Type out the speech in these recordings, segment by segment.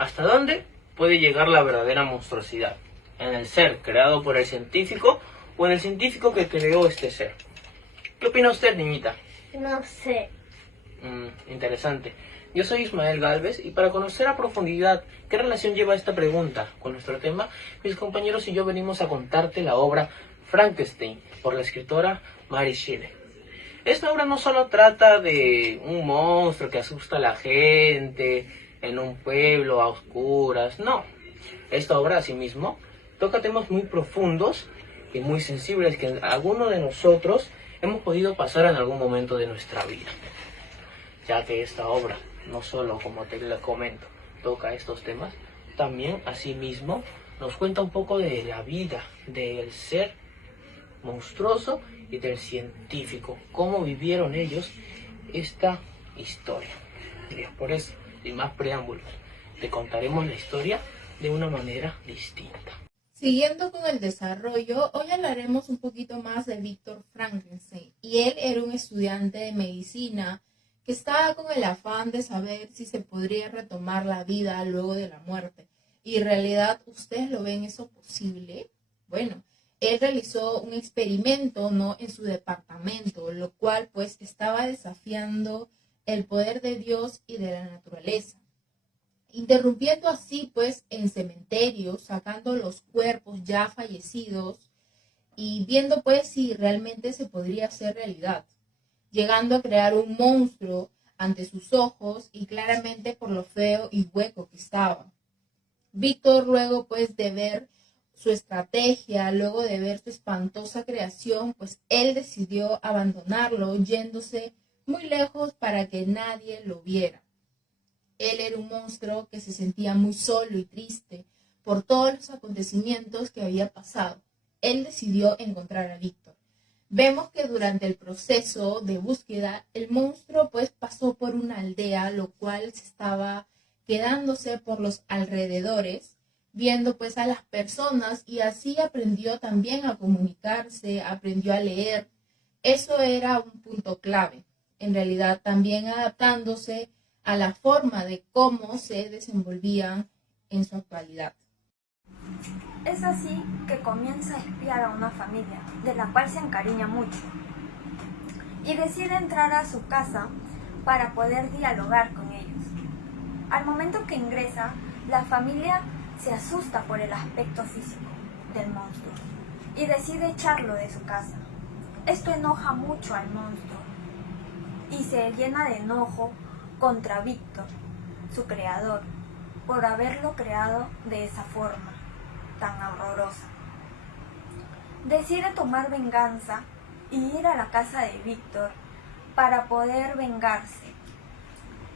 ¿Hasta dónde puede llegar la verdadera monstruosidad? ¿En el ser creado por el científico o en el científico que creó este ser? ¿Qué opina usted, niñita? No sé. Interesante. Yo soy Ismael Galvez y para conocer a profundidad qué relación lleva esta pregunta con nuestro tema, mis compañeros y yo venimos a contarte la obra Frankenstein por la escritora Mary Shelley. Esta obra no solo trata de un monstruo que asusta a la gente en un pueblo a oscuras, no. Esta obra, asimismo, toca temas muy profundos y muy sensibles que algunos de nosotros hemos podido pasar en algún momento de nuestra vida. Ya que esta obra, no solo, como te les comento, toca estos temas, también, asimismo, nos cuenta un poco de la vida del ser monstruoso y del científico, cómo vivieron ellos esta historia. Y por eso, sin más preámbulos, te contaremos la historia de una manera distinta. Siguiendo con el desarrollo, hoy hablaremos un poquito más de Víctor Frankenstein. Y él era un estudiante de medicina que estaba con el afán de saber si se podría retomar la vida luego de la muerte. Y en realidad, ¿ustedes lo ven eso posible? Bueno, él realizó un experimento, ¿no?, en su departamento, lo cual pues estaba desafiando el poder de Dios y de la naturaleza, interrumpiendo así pues en cementerios, sacando los cuerpos ya fallecidos y viendo pues si realmente se podría hacer realidad, llegando a crear un monstruo ante sus ojos y claramente por lo feo y hueco que estaba. Víctor, luego pues de ver su estrategia, luego de ver su espantosa creación, pues él decidió abandonarlo, yéndose muy lejos para que nadie lo viera. Él era un monstruo que se sentía muy solo y triste por todos los acontecimientos que había pasado. Él decidió encontrar a Víctor. Vemos que durante el proceso de búsqueda, el monstruo pues pasó por una aldea, lo cual se estaba quedándose por los alrededores, viendo pues a las personas y así aprendió también a comunicarse, aprendió a leer. Eso era un punto clave. En realidad también adaptándose a la forma de cómo se desenvolvían en su actualidad. Es así que comienza a espiar a una familia, de la cual se encariña mucho, y decide entrar a su casa para poder dialogar con ellos. Al momento que ingresa, la familia se asusta por el aspecto físico del monstruo y decide echarlo de su casa. Esto enoja mucho al monstruo y se llena de enojo contra Víctor, su creador, por haberlo creado de esa forma tan horrorosa. Decide tomar venganza y ir a la casa de Víctor para poder vengarse.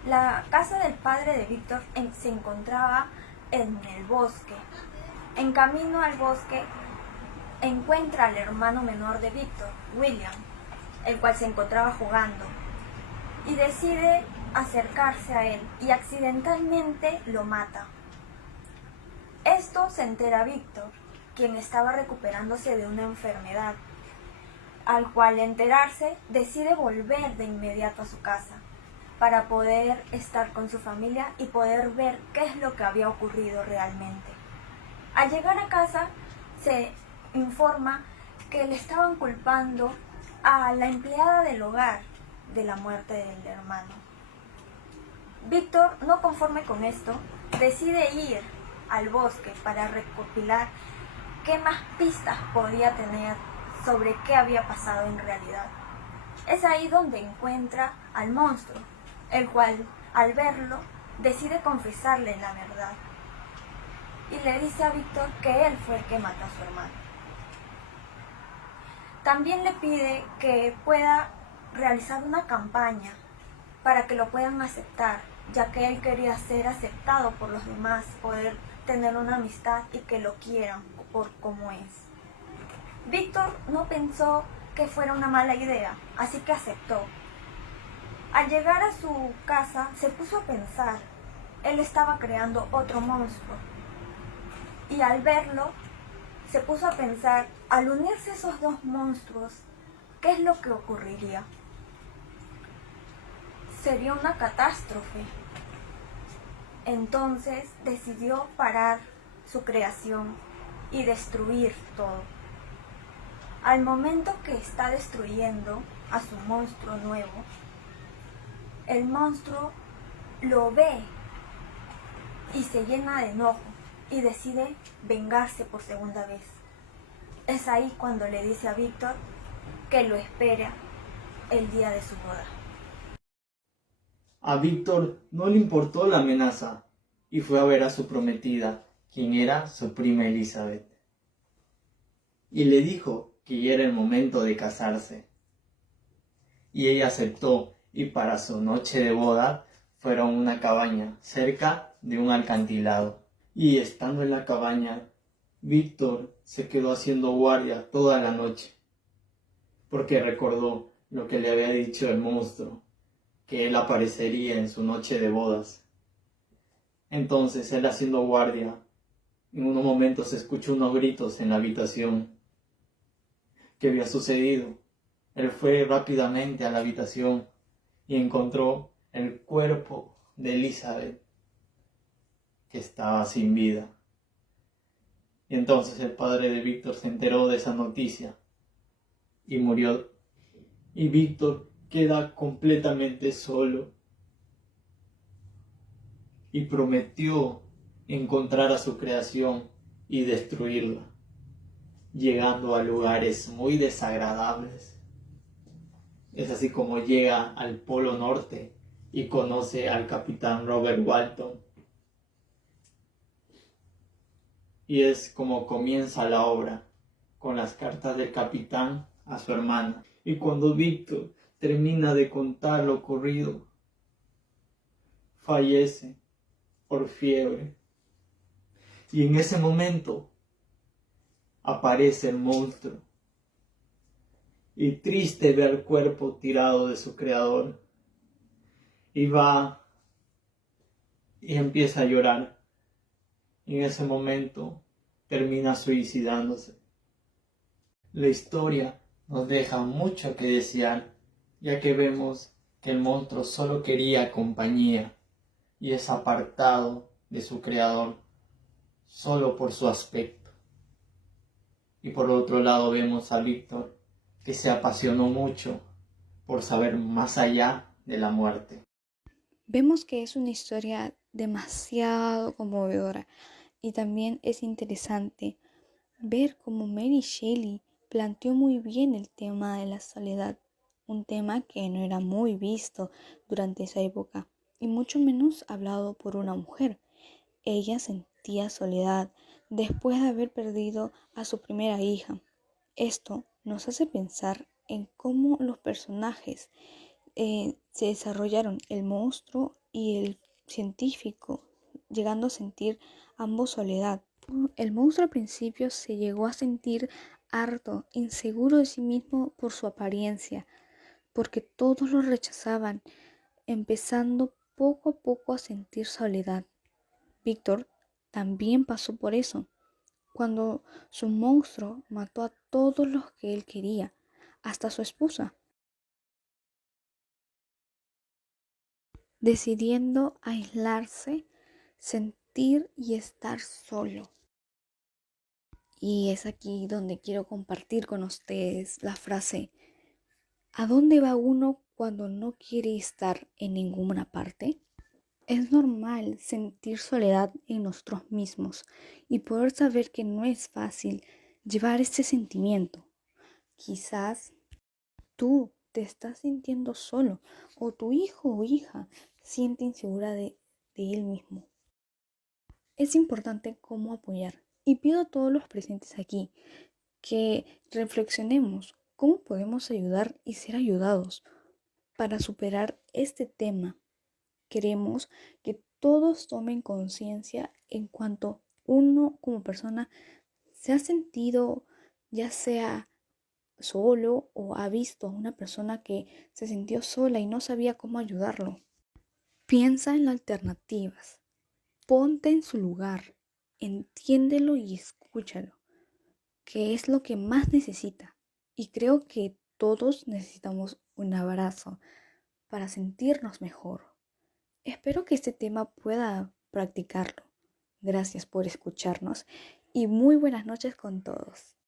La casa del padre de Víctor se encontraba en el bosque. En camino al bosque encuentra al hermano menor de Víctor, William, el cual se encontraba jugando, y decide acercarse a él y accidentalmente lo mata. Esto se entera Víctor, quien estaba recuperándose de una enfermedad, al cual enterarse decide volver de inmediato a su casa para poder estar con su familia y poder ver qué es lo que había ocurrido realmente. Al llegar a casa se informa que le estaban culpando a la empleada del hogar de la muerte del hermano. Víctor, no conforme con esto, decide ir al bosque para recopilar qué más pistas podía tener sobre qué había pasado en realidad. Es ahí donde encuentra al monstruo, el cual, al verlo, decide confesarle la verdad y le dice a Víctor que él fue el que mató a su hermano. También le pide que pueda realizar una campaña para que lo puedan aceptar, ya que él quería ser aceptado por los demás, poder tener una amistad y que lo quieran por como es. Víctor no pensó que fuera una mala idea, así que aceptó. Al llegar a su casa se puso a pensar, él estaba creando otro monstruo, y al verlo se puso a pensar, al unirse esos dos monstruos, ¿qué es lo que ocurriría? Sería una catástrofe. Entonces decidió parar su creación y destruir todo. Al momento que está destruyendo a su monstruo nuevo, el monstruo lo ve y se llena de enojo y decide vengarse por segunda vez. Es ahí cuando le dice a Víctor que lo espera el día de su boda. A Víctor no le importó la amenaza y fue a ver a su prometida, quien era su prima Elizabeth, y le dijo que ya era el momento de casarse. Y ella aceptó, y para su noche de boda fueron a una cabaña cerca de un acantilado. Y estando en la cabaña, Víctor se quedó haciendo guardia toda la noche, porque recordó lo que le había dicho el monstruo, que él aparecería en su noche de bodas. Entonces él, haciendo guardia, en unos momentos escuchó unos gritos en la habitación. ¿Qué había sucedido? Él fue rápidamente a la habitación y encontró el cuerpo de Elizabeth, que estaba sin vida. Y entonces el padre de Víctor se enteró de esa noticia y murió. Y Víctor queda completamente solo y prometió encontrar a su creación y destruirla, llegando a lugares muy desagradables. Es así como llega al Polo Norte y conoce al capitán Robert Walton. Y es como comienza la obra, con las cartas del capitán a su hermana. Y cuando Víctor termina de contar lo ocurrido, fallece por fiebre. Y en ese momento aparece el monstruo. Y triste ve al cuerpo tirado de su creador. Y va y empieza a llorar. Y en ese momento termina suicidándose. La historia nos deja mucho que desear, ya que vemos que el monstruo solo quería compañía y es apartado de su creador solo por su aspecto. Y por otro lado vemos a Víctor, que se apasionó mucho por saber más allá de la muerte. Vemos que es una historia demasiado conmovedora y también es interesante ver cómo Mary Shelley planteó muy bien el tema de la soledad, un tema que no era muy visto durante esa época y mucho menos hablado por una mujer. Ella sentía soledad después de haber perdido a su primera hija. Esto nos hace pensar en cómo los personajes se desarrollaron, el monstruo y el científico, llegando a sentir ambos soledad. El monstruo al principio se llegó a sentir harto, inseguro de sí mismo por su apariencia, porque todos lo rechazaban, empezando poco a poco a sentir soledad. Víctor también pasó por eso, cuando su monstruo mató a todos los que él quería, hasta su esposa, decidiendo aislarse, sentir y estar solo. Y es aquí donde quiero compartir con ustedes la frase: ¿a dónde va uno cuando no quiere estar en ninguna parte? Es normal sentir soledad en nosotros mismos y poder saber que no es fácil llevar este sentimiento. Quizás tú te estás sintiendo solo o tu hijo o hija siente insegura de él mismo. Es importante cómo apoyar y pido a todos los presentes aquí que reflexionemos cómo podemos ayudar y ser ayudados para superar este tema. Queremos que todos tomen conciencia en cuanto uno como persona se ha sentido ya sea solo o ha visto a una persona que se sintió sola y no sabía cómo ayudarlo. Piensa en las alternativas, ponte en su lugar, entiéndelo y escúchalo, que es lo que más necesita. Y creo que todos necesitamos un abrazo para sentirnos mejor. Espero que este tema pueda practicarlo. Gracias por escucharnos y muy buenas noches con todos.